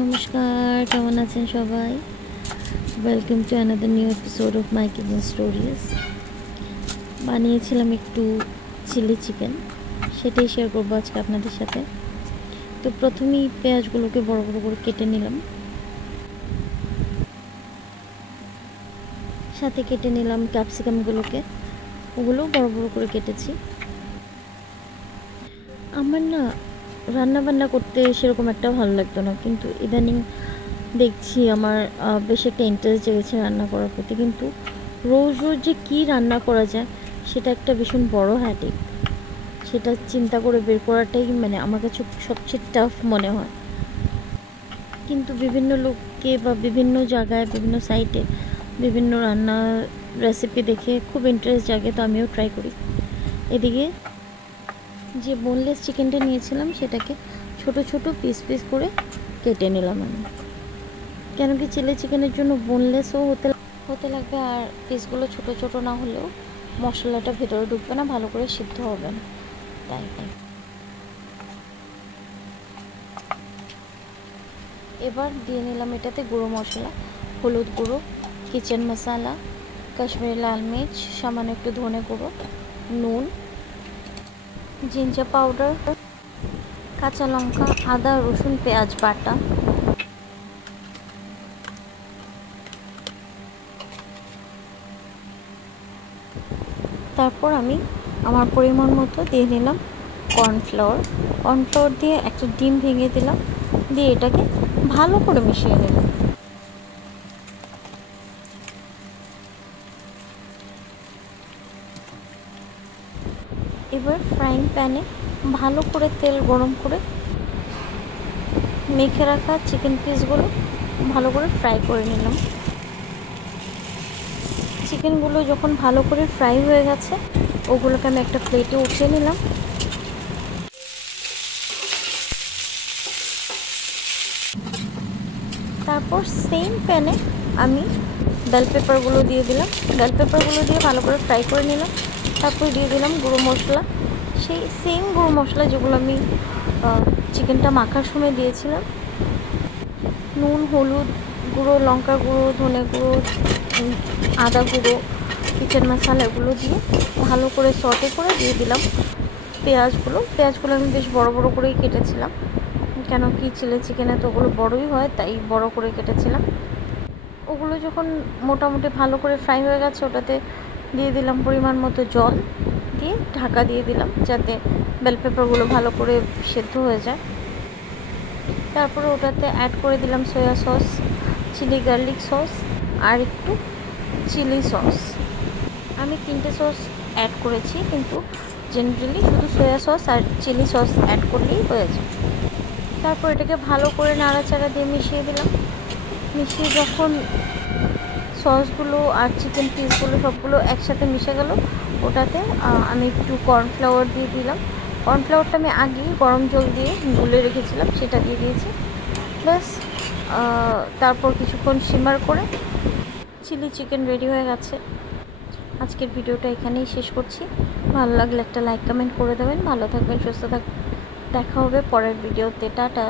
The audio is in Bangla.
নমস্কার, কেমন আছেন সবাই? Welcome to another new episode of my kitchen stories. বানিয়েছিলাম একটু চিলি চিকেন, সেটাই শেয়ার করবো আজকে আপনাদের সাথে। তো প্রথমেই পেঁয়াজগুলোকে বড় বড় করে কেটে নিলাম, সাথে কেটে নিলাম ক্যাপসিকামগুলোকে, ওগুলোও বড় বড় করে কেটেছি। আমার না রান্না বান্না করতে সেরকম একটা ভালো লাগতো না, কিন্তু ইদানিং দেখছি আমার বেশ একটা ইন্টারেস্ট জেগেছে রান্না করার প্রতি। কিন্তু রোজ রোজ যে কী রান্না করা যায় সেটা একটা ভীষণ বড় হ্যাডিক। সেটা চিন্তা করে বের করাটাই আমার কাছে সবচেয়ে টাফ মনে হয়। কিন্তু বিভিন্ন লোককে বা বিভিন্ন জায়গায় বিভিন্ন সাইটে বিভিন্ন রান্নার রেসিপি দেখে খুব ইন্টারেস্ট জাগে, তো আমিও ট্রাই করি। এদিকে যে বোনলেস চিকেনটা নিয়েছিলাম সেটাকে ছোট ছোট পিস পিস করে কেটে নিলাম আমি, কেন কি চিলি চিকেনের জন্য বোনলেসও হতে লাগবে, আর পিসগুলো ছোট ছোট না হলেও মশলাটা ভেতরে ঢুকবে না, ভালো করে সিদ্ধ হবে না, তাই এবার দিয়ে নিলাম এটাতে গুঁড়ো মশলা, হলুদ গুঁড়ো, কিচেন মশলা, কাশ্মীরি লাল মির্চ, সামান্য একটু ধনে গুঁড়ো, নুন, জিঞ্জার পাউডার, কাঁচা লঙ্কা, আদা রসুন পেঁয়াজ বাটা। তারপর আমি আমার পরিমাণ মতো দিয়ে নিলাম কর্নফ্লাওয়ার দিয়ে একটা ডিম ভেঙে দিলাম, দিয়ে এটাকে ভালো করে মিশিয়ে নিলাম। এবার ফ্রাইং প্যানে ভালো করে তেল গরম করে মেখে রাখা চিকেন পিসগুলো ভালো করে ফ্রাই করে নিলাম। চিকেনগুলো যখন ভালো করে ফ্রাই হয়ে গেছে ওগুলোকে আমি একটা প্লেটে উঠিয়ে নিলাম। তারপর সেম প্যানে আমি বেল পেপারগুলো দিয়ে দিলাম, দিয়ে ভালো করে ফ্রাই করে নিলাম। তারপর দিয়ে দিলাম গুঁড়ো মশলা, সেই সেম গুঁড়ো মশলা যেগুলো আমি চিকেনটা মাখার সময় দিয়েছিলাম। নুন, হলুদ গুঁড়ো, লঙ্কা গুঁড়ো, ধনে গুঁড়ো, আদা গুঁড়ো, কিচেন মশলা, এগুলো দিয়ে ভালো করে সটে করে দিয়ে দিলাম পেঁয়াজগুলো আমি বেশ বড় বড় করেই কেটেছিলাম, কেন কি চিলি চিকেনে তো ওগুলো বড়ই হয়, তাই বড় করে কেটেছিলাম। ওগুলো যখন মোটামুটি ভালো করে ফ্রাই হয়ে গেছে ওটাতে দিয়ে দিলাম পরিমাণ মতো জল, দিয়ে ঢাকা দিয়ে দিলাম যাতে বেল পেপারগুলো ভালো করে সেদ্ধ হয়ে যায়। তারপরে ওটাতে অ্যাড করে দিলাম soya sauce, chilli garlic sauce আর একটু চিলি সস। আমি 3টে সস অ্যাড করেছি, কিন্তু জেনারেলি শুধু সয়া সস আর চিলি সস অ্যাড করলেই হয়ে যায়। তারপর এটাকে ভালো করে নাড়াচাড়া দিয়ে মিশিয়ে দিলাম। মিশিয়ে যখন সসগুলো আর চিকেন পিসগুলো সবগুলো একসাথে মিশে গেল, ওটাতে আমি একটু কর্নফ্লাওয়ার দিয়ে দিলাম। কর্নফ্লাওয়ারটা আমি আগেই গরম জল দিয়ে গুলে রেখেছিলাম, সেটা দিয়ে দিয়েছি। ব্যাস, তারপর কিছুক্ষণ সিমার করে চিলি চিকেন রেডি হয়ে গেছে। আজকের ভিডিওটা এখানেই শেষ করছি। ভালো লাগলে একটা লাইক কমেন্ট করে দেবেন। ভালো থাকবেন, সুস্থ থাকবেন, দেখা হবে পরের ভিডিওতে। টাটা।